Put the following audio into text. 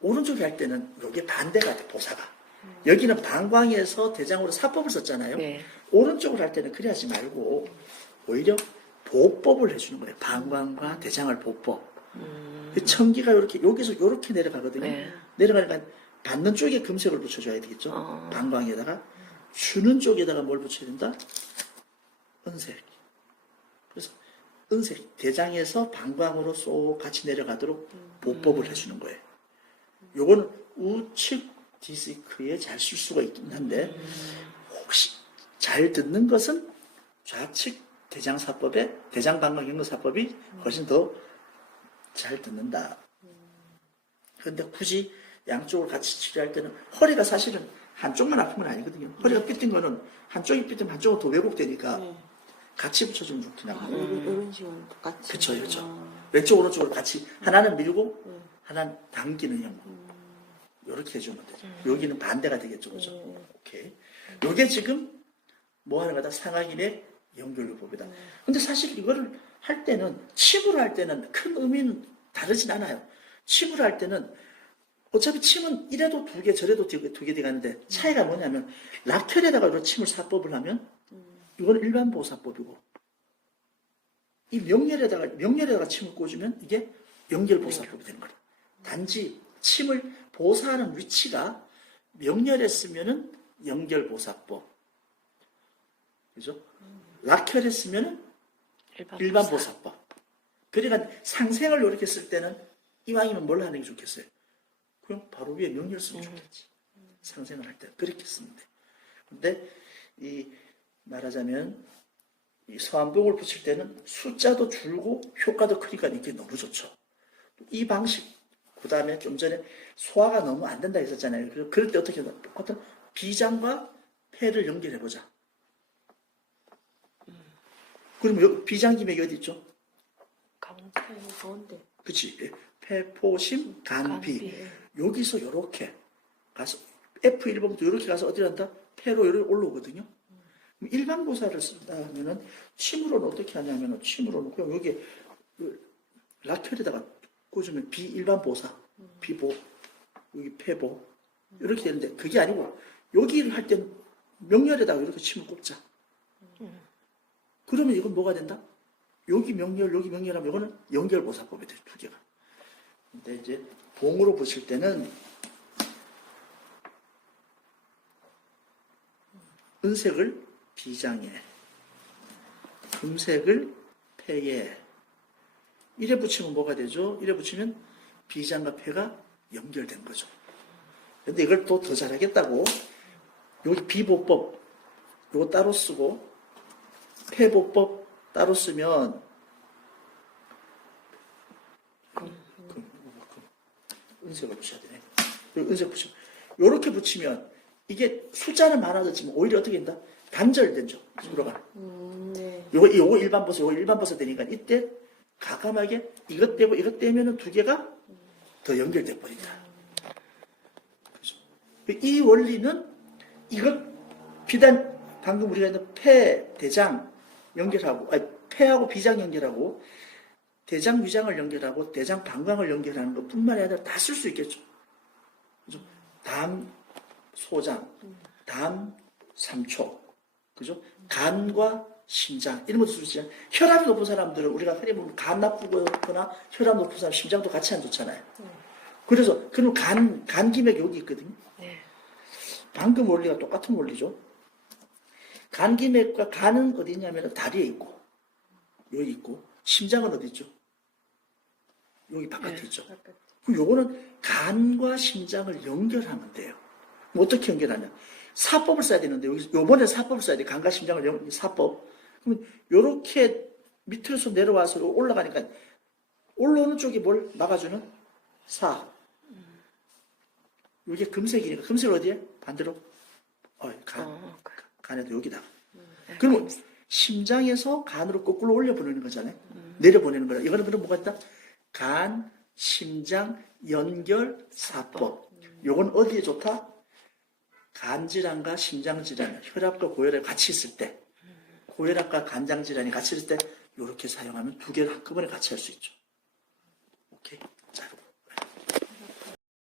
오른쪽에 할 때는 이게 반대가 돼, 보사가. 여기는 방광에서 대장으로 사법을 썼잖아요. 네. 오른쪽으로 할 때는 그래 하지 말고 오히려 보법을 해주는 거예요. 방광과 대장을 보법. 그 청기가 이렇게 여기서 이렇게 내려가거든요. 네. 내려가니까 받는 쪽에 금색을 붙여줘야 되겠죠. 어. 방광에다가 주는 쪽에다가 뭘 붙여야 된다? 은색. 그래서 은색 대장에서 방광으로 쏙 같이 내려가도록 보법을 해주는 거예요. 요거는 우측 디스크에 잘 쓸 수가 있긴 한데 혹시 잘 듣는 것은 좌측 대장사법에 대장방광경로사법이 훨씬 더 잘 듣는다. 그런데 굳이 양쪽을 같이 치료할 때는 허리가 사실은 한쪽만 아픈 건 아니거든요. 허리가 삐뚤 거는 한쪽이 삐뚤면 한쪽은 더 왜곡되니까 네. 같이 붙여주면 하고. 이런, 이런 식으로 똑같이. 그쵸, 그쵸. 아, 왼쪽 오른쪽으로 같이 하나는 밀고 네. 하나는 당기는 형. 음. 이렇게 해주면 되죠. 여기는 반대가 되겠죠, 그죠? 네. 오케이. 요게 지금 뭐 하는 거다? 상하인의 연결요법이다. 근데 사실 이거를 할 때는 침으로 할 때는 큰 의미는 다르진 않아요. 침으로 할 때는 어차피 침은 이래도 두 개, 저래도 두 개, 두개 들어가는데 차이가 뭐냐면 락혈에다가 이런 침을 사법을 하면 이건 일반 보사법이고 이 명렬에다가 명렬에다가 침을 꽂으면 이게 연결보사법이 되는 거예요. 단지 침을 보사하는 위치가 명렬에 쓰면은 연결보사법, 그죠? 락혈에 쓰면은 일반, 일반 보사. 보사법. 그러니까 상생을 쓸 때는 이왕이면 뭘 하는 게 좋겠어요? 그냥 바로 위에 명렬 쓰면 좋겠지. 상생을 할 때 그렇게 쓰면 돼. 근데 이 말하자면 이 서안봉을 붙일 때는 숫자도 줄고 효과도 크니까 이게 너무 좋죠. 이 방식 그 다음에 좀 전에 소화가 너무 안 된다 했었잖아요. 그래서 그럴 때 어떻게 똑같은 비장과 폐를 연결해 보자. 그러면 여기 비장 기맥이 어디 있죠? 가운데. 네, 가운데. 그치? 예. 폐포심, 간비. 간비. 여기서 요렇게 가서 F1번부터 이렇게 가서 어디 간다? 폐로 이렇게 올라오거든요. 일반 보사를 쓴다 하면은 침으로는 어떻게 하냐면은 침으로는 그냥 여기 그 라켈에다가 꽂으면 비일반 보사, 비보, 여기 폐보 이렇게 되는데 그게 아니고 여기를 할 때는 명렬에다가 이렇게 침을 꽂자. 그러면 이건 뭐가 된다? 여기 명렬, 여기 명렬하면 이거는 연결보사법이 돼, 두 개가. 근데 이제 봉으로 붙일 때는 은색을 비장에, 금색을 폐에, 이래 붙이면 뭐가 되죠? 이래 붙이면 비장과 폐가 연결된 거죠. 근데 이걸 또 더 잘하겠다고 여기 비보법 요거 따로 쓰고 폐보법 따로 쓰면 은색을 붙여야 되네. 은색 붙이면 요렇게 붙이면 이게 숫자는 많아졌지만 오히려 어떻게 된다? 단절된죠. 들어가. 음, 네. 요거 요거 일반 버스 요거 일반 버스 되니까 이때 가감하게 이것 떼고 이것 떼면은 두 개가 더 연결돼 버린다. 그죠? 이 원리는 이것 비단 방금 우리가 했는 폐 대장 연결하고 아니 폐하고 비장 연결하고 대장 위장을 연결하고 대장 방광을 연결하는 것 뿐만 아니라 다 쓸 수 있겠죠. 그죠? 담 소장, 담 삼초, 그죠? 간과 심장 이런 것도 쓰지만 혈압이 높은 사람들은 우리가 흔히 보면 간 나쁘거나 혈압 높은 사람 심장도 같이 안 좋잖아요. 그래서 그럼 간 간기맥 여기 있거든요. 네. 방금 원리가 똑같은 원리죠. 간기맥과 간은 어디 있냐면 다리에 있고 여기 있고 심장은 어디 있죠? 여기 바깥에 네. 있죠. 그럼 요거는 간과 심장을 연결하면 돼요. 뭐 어떻게 연결하냐? 사법을 써야 되는데 여기 요번에 사법을 써야 돼. 간과 심장을 연 사법. 그러면 요렇게 밑에서 내려와서 올라가니까 올라오는 쪽이 뭘 막아주는 사. 이게 금색이니까 금색 어디에? 반대로 어, 간. 어, 그- 간에도 여기다. 네, 그러면 심장에서 간으로 거꾸로 올려 보내는 거잖아요. 내려 보내는 거라. 이거는 그럼 뭐가 있다? 간, 심장, 연결, 사법. 요건 어디에 좋다? 간질환과 심장질환, 혈압과 고혈압이 같이 있을 때, 고혈압과 간장 질환이 같이 있을 때, 이렇게 사용하면 두 개를 한꺼번에 같이 할 수 있죠. 오케이.